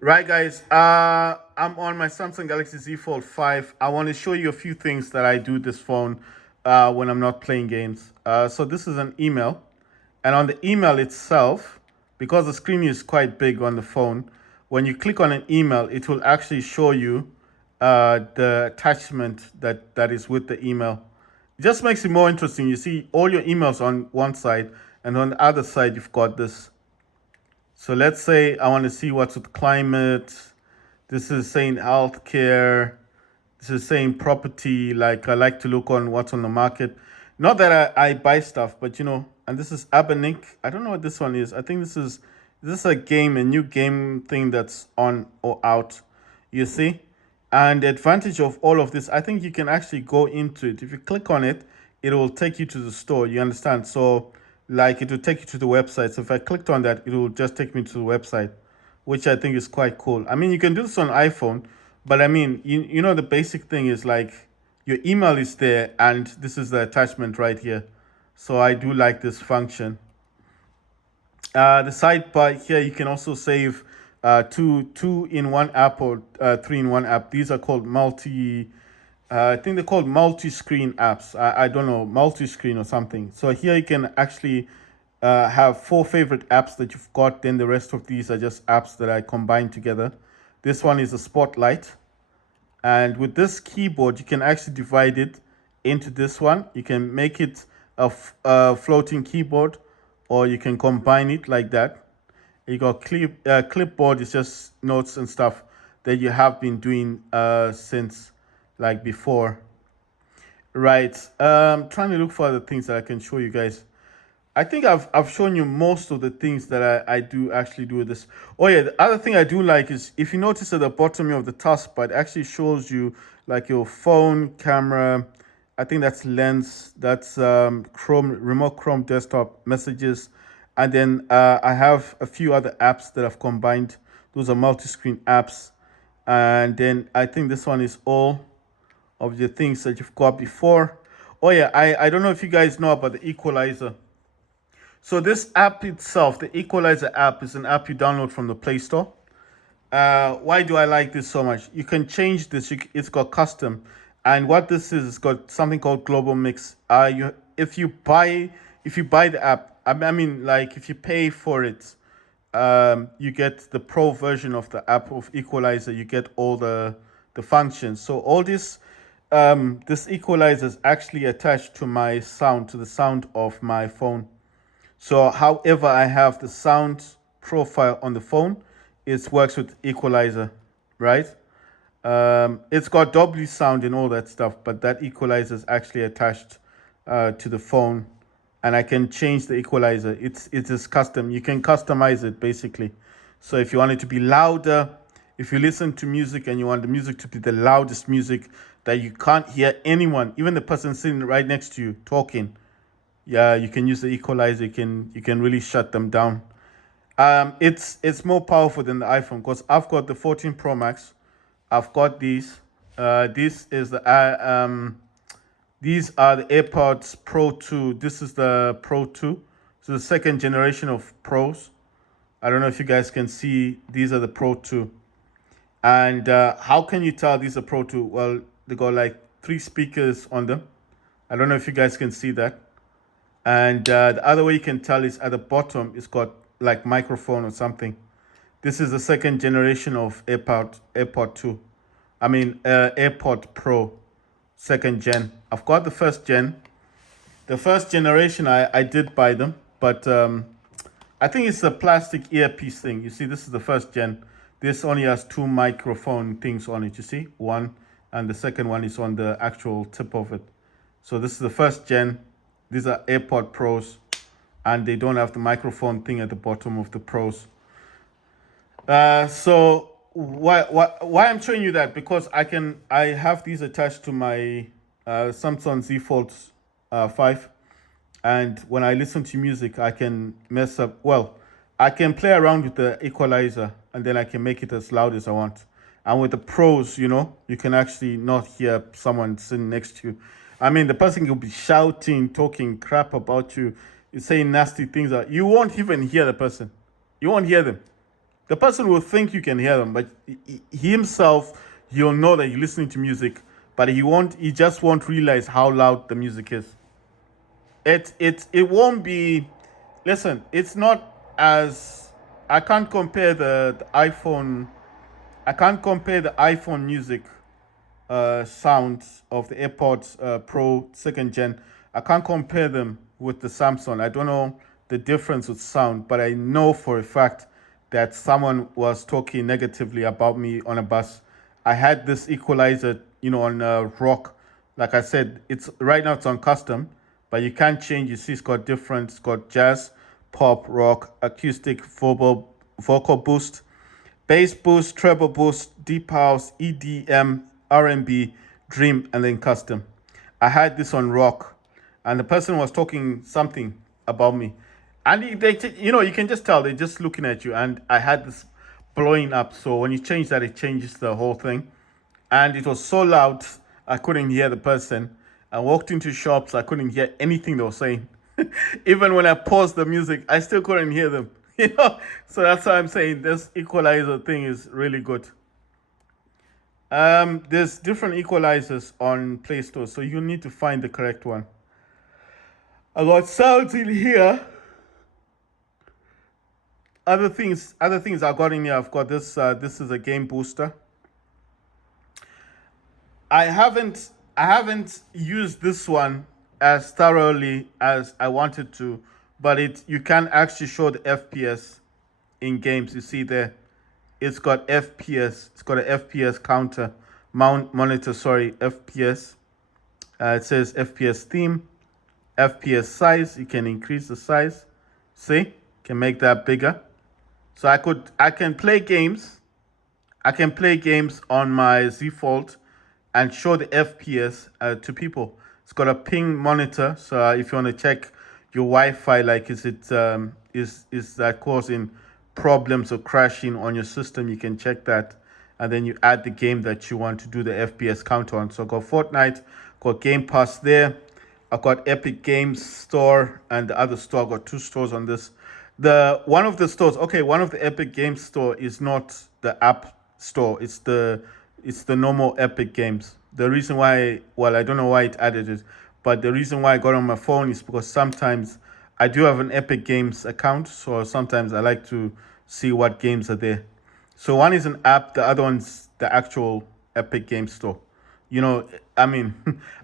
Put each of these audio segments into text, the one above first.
Right, guys. I'm on my Samsung Galaxy Z Fold 5. I want to show you a few things that I do with this phone when I'm not playing games. So this is an email, and on the email itself, because the screen is quite big on the phone, when you click on an email, it will actually show you the attachment that is with the email. It just makes it more interesting. You see all your emails on one side, and on the other side, you've got this. So let's say I want to see what's with climate. This is saying healthcare. This is saying property. Like I like to look on what's on the market. Not that I buy stuff, but and this is Abanik. I don't know what this one is. I think this is a game, a new game thing that's on or out. You see? And the advantage of all of this, I think you can actually go into it. If you click on it, it will take you to the store. You understand? So, like, it will take you to the website. So, if I clicked on that, it will just take me to the website, which I think is quite cool. I mean, you can do this on iPhone, but I mean, you know, the basic thing is like your email is there, and this is the attachment right here. So, I do like this function. The sidebar here, you can also save two in one app or three in one app. These are called I think they're called multi-screen apps. I don't know, multi-screen or something. So here you can actually have four favorite apps that you've got. Then the rest of these are just apps that I combine together. This one is a spotlight. And with this keyboard, you can actually divide it into this one. You can make it a floating keyboard, or you can combine it like that. You got clipboard is just notes and stuff that you have been doing since like before. Right. Trying to look for other things that I can show you guys. I think I've shown you most of the things that I do actually do with this. Oh yeah, the other thing I do like is if you notice at the bottom of the taskbar, it actually shows you like your phone, camera. I think that's lens, that's Chrome, remote Chrome desktop, messages, and then I have a few other apps that I've combined. Those are multi-screen apps, and then I think this one is all of the things that you've got before. Oh yeah, I don't know if you guys know about the Equalizer. So this app itself, the Equalizer app, is an app you download from the Play Store. Why do I like this so much? You can change this. It's got custom, and what this is, it's got something called Global Mix. If you buy the app, I mean, like if you pay for it, you get the pro version of the app of Equalizer. You get all the functions. So all this Equalizer is actually attached to my sound, to the sound of my phone. So, however, I have the sound profile on the phone, it works with Equalizer, right? It's got Dolby sound and all that stuff, but that Equalizer is actually attached to the phone, and I can change the Equalizer. It is custom. You can customize it basically. So if you want it to be louder, if you listen to music and you want the music to be the loudest music that you can't hear anyone, even the person sitting right next to you talking, yeah, you can use the equalizer. You can really shut them down. It's more powerful than the iPhone because I've got the 14 Pro Max. I've got these. These are the AirPods Pro 2. This is the Pro 2. So the second generation of Pros. I don't know if you guys can see. These are the Pro 2. And how can you tell these are Pro 2? Well, they got like three speakers on them. I don't know if you guys can see that. And the other way you can tell is at the bottom, it's got like microphone or something. This is the second generation of AirPod 2. I mean, AirPod Pro, second gen. I've got the first gen. The first generation, I did buy them, but I think it's a plastic earpiece thing. You see, this is the first gen. This only has two microphone things on it, you see? One, and the second one is on the actual tip of it. So this is the first gen. These are AirPod Pros, and they don't have the microphone thing at the bottom of the Pros. So why I'm showing you that, because I have these attached to my Samsung Z Fold 5, and when I listen to music, I can mess up. Well, I can play around with the equalizer, and then I can make it as loud as I want. And with the Pros, you can actually not hear someone sitting next to you. I mean, the person will be shouting, talking crap about you, saying nasty things. You won't even hear the person. You won't hear them. The person will think you can hear them, but he himself, he'll know that you're listening to music, but he just won't realize how loud the music is. It won't be. Listen, it's not as I can't compare the iPhone. I can't compare the iPhone music sound of the AirPods Pro second gen. I can't compare them with the Samsung. I don't know the difference with sound, but I know for a fact that someone was talking negatively about me on a bus. I had this equalizer, on rock. Like I said, it's right now it's on custom, but you can't change. You see, it's got different. It's got jazz, pop, rock, acoustic, vocal boost, bass boost, treble boost, deep house, EDM, R&B, dream, and then custom. I had this on rock, and the person was talking something about me, and you can just tell they're just looking at you. And I had this blowing up, so when you change that, it changes the whole thing. And it was so loud, I couldn't hear the person. I walked into shops, I couldn't hear anything they were saying. Even when I paused the music, I still couldn't hear them. So that's why I'm saying this equalizer thing is really good. There's different equalizers on Play Store, so you need to find the correct one. I got sounds in here. Other things I got in here. I've got this. This is a game booster. I haven't used this one as thoroughly as I wanted to, but you can actually show the FPS in games. You see there, it's got FPS. It's got an FPS counter, monitor. Sorry, FPS. It says FPS theme, FPS size. You can increase the size. See, can make that bigger. So I can play games. I can play games on my Z Fold and show the FPS to people. It's got a ping monitor, so if you want to check your Wi-Fi, like is that causing problems or crashing on your system, you can check that, and then you add the game that you want to do the FPS count on. So I got Fortnite, got Game Pass there. I got Epic Games Store and the other store. I got two stores on this. One of the Epic Games Store is not the app store. It's the normal Epic Games. The reason why, well, I don't know why it added it, but the reason why I got it on my phone is because sometimes I do have an Epic Games account, so sometimes I like to see what games are there. So one is an app, the other one's the actual Epic Games Store. I mean,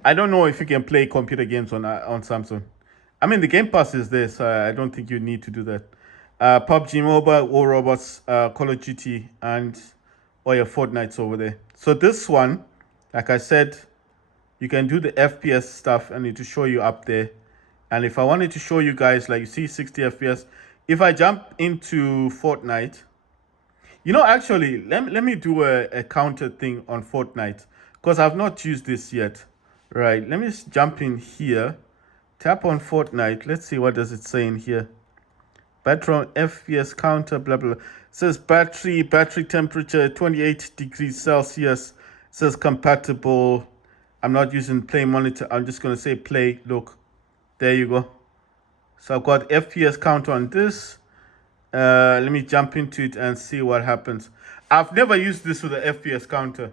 I don't know if you can play computer games on Samsung. I mean, the Game Pass is there, so I don't think you need to do that. PUBG Mobile, War Robots, Call of Duty, and your Fortnite's over there. So this one, like I said, you can do the FPS stuff and it will show you up there. And if I wanted to show you guys, like you see 60 FPS, if I jump into Fortnite, actually, let me do a counter thing on Fortnite because I've not used this yet. Right, let me jump in here, tap on Fortnite. Let's see, what does it say in here? Battery FPS counter, blah, blah, blah. It says battery temperature, 28 degrees Celsius. It says compatible. I'm not using play monitor. I'm just going to say play. Look, there you go. So I've got FPS counter on this. Let me jump into it and see what happens. I've never used this with the FPS counter.